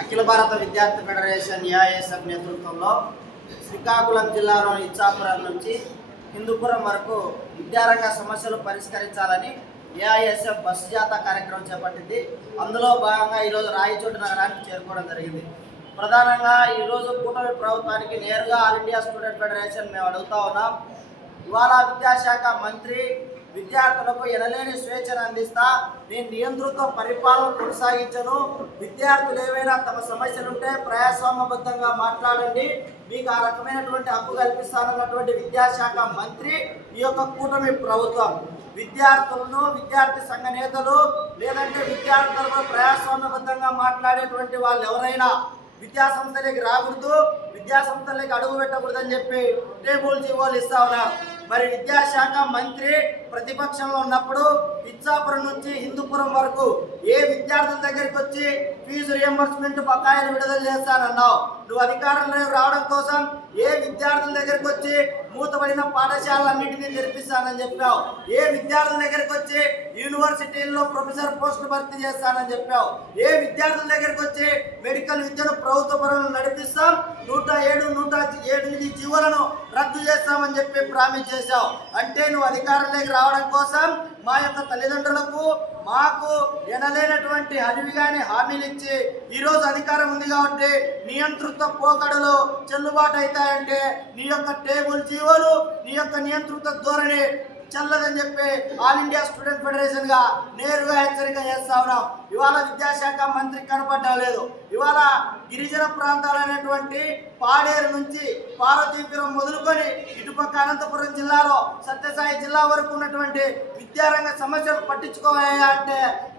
అఖిల భారత విద్యార్థి federation AISF నేతృత్వంలో శ్రీకాకుళం జిల్లాలోని ఇచ్చాపురం నుంచి హిందూపురం వరకు విద్యారంగ సమస్యలు పరిష్కరించాలని ఏఐఎస్ఎఫ్ బస్సు జాత కార్యక్రమం చేపట్టింది. అందులో భాగంగా ఈరోజు రాయచోటు నగరానికి చేరుకోవడం జరిగింది. ప్రధానంగా ఈరోజు కూటమి ప్రభుత్వానికి నేరుగా ఆల్ ఇండియా స్టూడెంట్ ఫెడరేషన్ మేము అడుగుతా ఉన్నాం. ఇవాళ విద్యాశాఖ మంత్రి విద్యార్థులకు ఎనలేని స్వేచ్ఛను అందిస్తా నేను నియంతృత్వ పరిపాలన కొనసాగించను. విద్యార్థులు ఏవైనా తమ సమస్యలుంటే ప్రజాస్వామ్యబద్ధంగా మాట్లాడండి. మీకు ఆ రకమైనటువంటి హక్కు కల్పిస్తానన్నటువంటి విద్యాశాఖ మంత్రి ఈ యొక్క కూటమి ప్రభుత్వం. విద్యార్థులను విద్యార్థి సంఘ నేతలు లేదంటే విద్యార్థులకు ప్రజాస్వామ్యబద్ధంగా మాట్లాడేటువంటి వాళ్ళు ఎవరైనా విద్యా సంస్థలకి రాకూడదు విద్యా సంస్థలకి అడుగు పెట్టకూడదని చెప్పి టేబుల్ జీవోలు ఇస్తా ఉన్నారు. మరి విద్యాశాఖ మంత్రి ప్రతిపక్షంలో ఉన్నప్పుడు ఇచ్చాపురం నుంచి హిందూపురం వరకు ఏ విద్యార్థుల దగ్గరికి వచ్చి ఫీజు రియంబర్స్మెంట్ బకాయిలు విడుదల చేస్తానన్నావు? నువ్వు అధికారంలో రావడం కోసం ఏ విద్యార్థుల దగ్గరికి వచ్చి మూతపడిన పాఠశాలన్నింటినీ తెరిపిస్తానని చెప్పావు? ఏ విద్యార్థుల దగ్గరికి వచ్చి యూనివర్సిటీల్లో ప్రొఫెసర్ పోస్టులు భర్తీ చేస్తానని చెప్పావు? ఏ విద్యార్థుల దగ్గరికి వచ్చి మెడికల్ విద్యను ప్రభుత్వ పరువులు నడిపిస్తాం? నూట ఏడు నూట ఎనిమిది జీవులను రద్దు చేస్తామని చెప్పి ప్రామిస్ చేశావు. అంటే నువ్వు అధికారంలోకి రావడం కోసం మా యొక్క తల్లిదండ్రులకు మాకు ఎనలేనటువంటి అలివిగాని హామీలు ఇచ్చి ఈరోజు అధికారం ఉంది కాబట్టి నియంతృత్వ పోకడలు చెల్లుబాటు అవుతాయంటే నీ యొక్క టేబుల్ జీవోలు నీ యొక్క నియంతృత్వ ధోరణి చెల్లదని చెప్పి ఆల్ ఇండియా స్టూడెంట్ ఫెడరేషన్గా నేరుగా హెచ్చరిక చేస్తా ఉన్నాం. ఇవాళ విద్యాశాఖ మంత్రి కనపడడం లేదు. ఇవాళ గిరిజన ప్రాంతాలైనటువంటి పాడేరు నుంచి పార్వతీపురం మొదలుకొని ఇటుపక్క అనంతపురం జిల్లాలో సత్యసాయి జిల్లా వరకు ఉన్నటువంటి విద్యారంగ సమస్యలు పట్టించుకోవాలా అంటే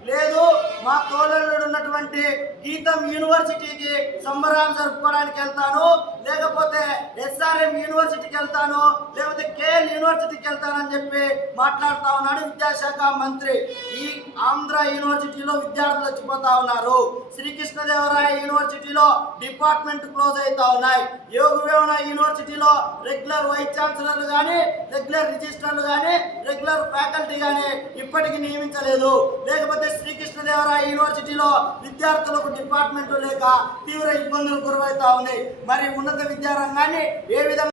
లేదు. మా తోలల్లుడు ఉన్నటువంటి గీతం యూనివర్సిటీకి సంబరాలు జరుపుకోవడానికి వెళ్తాను. లేకపోతే ఎస్ఆర్ఎం యూనివర్సిటీకి వెళ్తాను లేకపోతే కేఎల్ యూనివర్సిటీకి వెళ్తానని చెప్పి మాట్లాడుతూ ఉన్నాడు విద్యాశాఖ మంత్రి. ఈ ఆంధ్ర యూనివర్సిటీలో విద్యార్థులు వచ్చిపోతా ఉన్నారు. శ్రీకృష్ణదేవరాయ యూనివర్సిటీలో డిపార్ట్మెంట్ క్లోజ్ అవుతా ఉన్నాయి. యోగవేమన యూనివర్సిటీలో రెగ్యులర్ వైస్ ఛాన్సలర్లు కానీ రెగ్యులర్ రిజిస్టర్లు కానీ రెగ్యులర్ ఫ్యాకల్టీ కానీ ఇప్పటికీ నియమించలేదు. లేకపోతే శ్రీకృష్ణదేవరాయ యూనివర్సిటీలో విద్యార్థులకు డిపార్ట్మెంట్ లేక తీవ్ర ఇబ్బందులు గురవుతా ఉన్నాయి. మరి ఉన్నత విద్యారంగాన్ని ఏ విధంగా